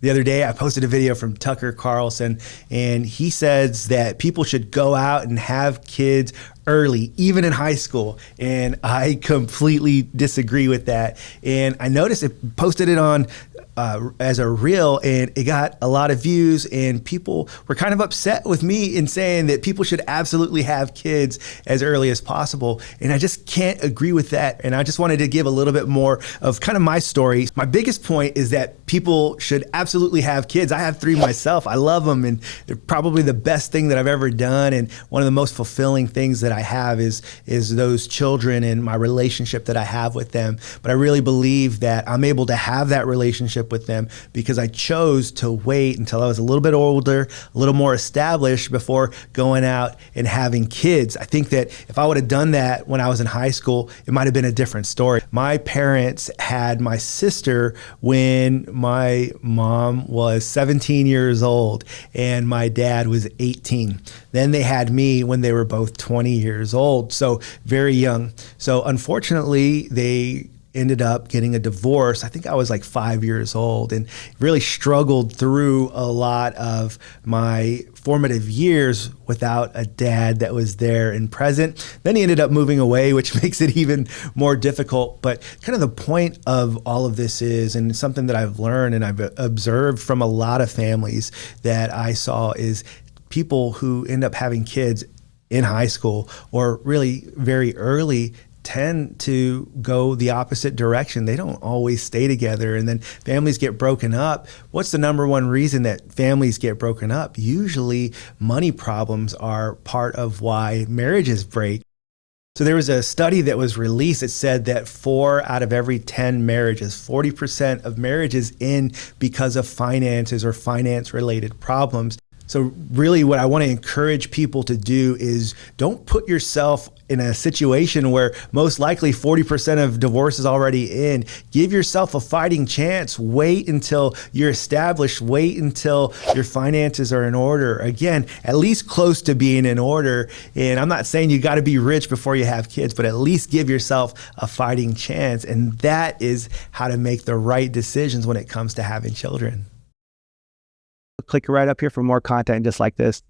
The other day, I posted a video from Tucker Carlson, and he says that people should go out and have kids early, even in high school. And I completely disagree with that. And I noticed it posted it on as a reel, and it got a lot of views, and people were kind of upset with me in saying that people should absolutely have kids as early as possible. And I just can't agree with that. And I just wanted to give a little bit more of kind of my story. My biggest point is that people should absolutely have kids. I have 3 myself. I love them, and they're probably the best thing that I've ever done. And one of the most fulfilling things that I have is those children and my relationship that I have with them. But I really believe that I'm able to have that relationship with them because I chose to wait until I was a little bit older, a little more established before going out and having kids. I think that if I would have done that when I was in high school, it might have been a different story. My parents had my sister when my mom was 17 years old and my dad was 18. Then they had me when they were both 20 years old, so very young. So unfortunately, they ended up getting a divorce. I think I was like 5 years old and really struggled through a lot of my formative years without a dad that was there and present. Then he ended up moving away, which makes it even more difficult. But kind of the point of all of this is, and something that I've learned and I've observed from a lot of families that I saw, is people who end up having kids in high school or really very early tend to go the opposite direction. They don't always stay together, and then families get broken up. What's the number one reason that families get broken up? Usually money problems are part of why marriages break. So there was a study that was released that said that 4 out of every 10 marriages, 40% of marriages end because of finances or finance-related problems. So really what I want to encourage people to do is don't put yourself in a situation where most likely 40% of divorce is already in. Give yourself a fighting chance. Wait until you're established. Wait until your finances are in order. Again, at least close to being in order. And I'm not saying you got to be rich before you have kids, but at least give yourself a fighting chance. And that is how to make the right decisions when it comes to having children. Click right up here for more content just like this.